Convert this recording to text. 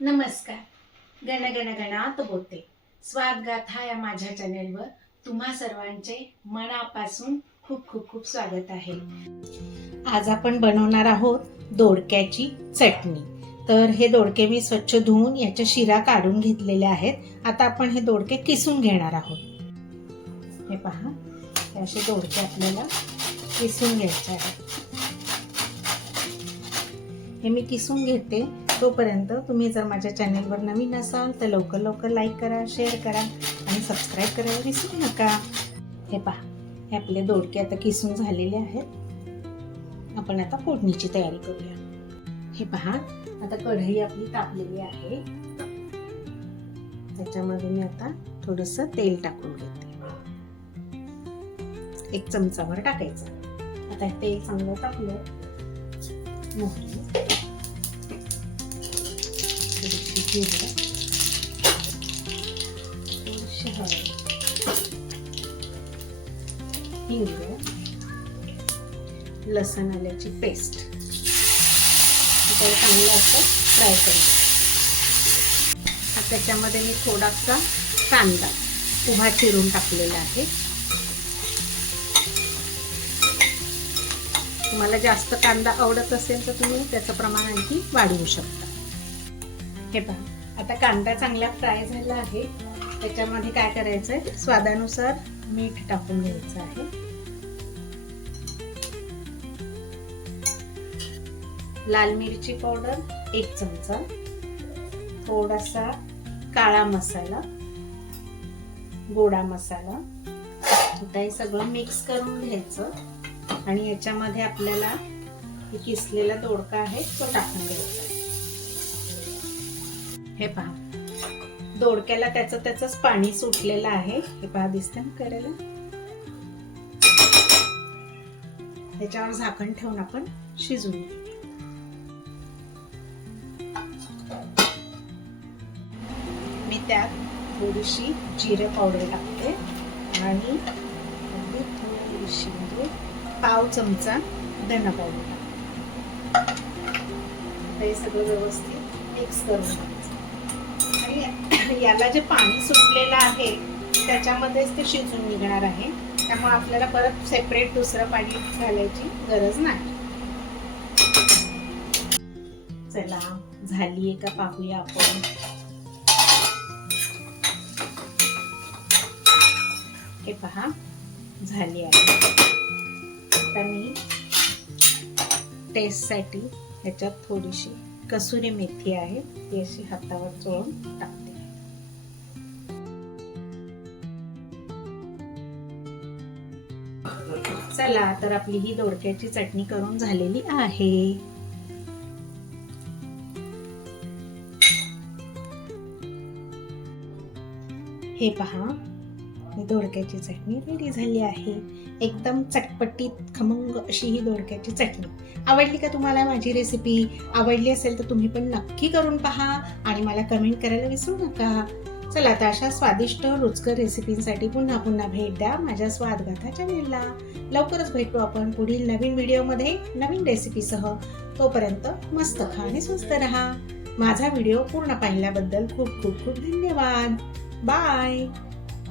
नमस्कार. गण गण गणात बोलते स्वादगाथा या माझ्या चॅनेलवर तुम्हा सर्वांचे मनापासून खूप खूप खूप स्वागत आहे. आज आपण बनवणार आहोत दोडक्याची चटणी. तर हे दोडके मी स्वच्छ धुवून याच्या शिरा काढून घेतलेल्या आहेत. आता आपण हे दोडके किसून घेणार आहोत. हे पहा हे असे दोडके आपल्याला किसून घ्यायचे आहेत. हे मी किसून घेते. तोपर्यंत तुम्ही जर माझ्या चॅनेलवर नवीन असाल तर लवकर लवकर लाईक करा शेअर करा आणि सबस्क्राईब करायला विसरू नका. हे पहा हे आपले दोडके आता किसून झालेले आहेत. आपण आता फोडणीची तयारी करूया. हे पहा आता कढई आपली तापलेली आहे. त्याच्यामध्ये मी आता थोडस तेल टाकून घेते. एक चमचाभर टाकायचं. आता हे तेल चांगलं टाकलं मोहरी. जिरं थोडीशी हळद हिंग लसण आल्याची पेस्ट आता चांगलं असं फ्राय करू. त्याच्यामध्ये मी थोडासा कांदा उभा चिरून टाकलेला आहे. तुम्हाला जास्त कांदा आवडत असेल तर तुम्ही त्याचं प्रमाण आणखी वाढवू शकता. हे पहा. आता कांदा चांगला फ्राय झाला आहे. त्याच्यामध्ये काय करायचं आहे स्वादानुसार मीठ टाकून घ्यायचं आहे. लाल मिरची पावडर एक चमचा. थोडासा काळा मसाला गोडा मसाला. आता हे सगळं मिक्स करून घ्यायचं. आणि याच्यामध्ये आपल्याला किसलेला दोडका आहे तो टाकून घ्यायचा. हे पहा. दोडक्याला त्याचं त्याच पाणी सुटलेलं आहे. हे पहा दिसतं ना करायला त्याच्यावर झाकण ठेवून आपण शिजवू. मी त्यात थोडीशी जिरे पावडर टाकते आणि थोडीशी म्हणजे पाव चमचा धना पावडर हे सगळं व्यवस्थित मिक्स करून याला जे पाणी सुटलेलं आहे त्याच्यामध्येच ते शिजून निघणार आहे. त्यामुळे आपल्याला परत सेपरेट दुसरं पाणी घालायची गरज नाही. चला झाली आहे का पाहूया आपण. हे पहा झाली आहे. आता मी टेस्टसाठी ह्याच्यात थोडीशी कसुरी मेथी आहे ती अशी हातावर चोळून टाकते. चला तर आपली ही दोडक्याची चटणी करून झालेली आहे. हे पहा ही दोडक्याची चटणी रेडी झाली आहे. एकदम चटपटीत खमंग अशी ही दोडक्याची चटणी. आवडली का तुम्हाला माझी रेसिपी आवडली असेल तर तुम्ही पण नक्की करून पहा आणि मला कमेंट करायला विसरू नका. चला तर अशा स्वादिष्ट रुचकर रेसिपींसाठी पुन्हा पुन्हा भेट द्या माझ्या स्वादगाथा चॅनेलला लवकरच भेटू आपण पुढील नवीन व्हिडिओमध्ये नवीन रेसिपीसह तोपर्यंत मस्त खा आणि स्वस्त रहा. माझा व्हिडिओ पूर्ण पाहिल्याबद्दल खूप खूप खूप धन्यवाद. बाय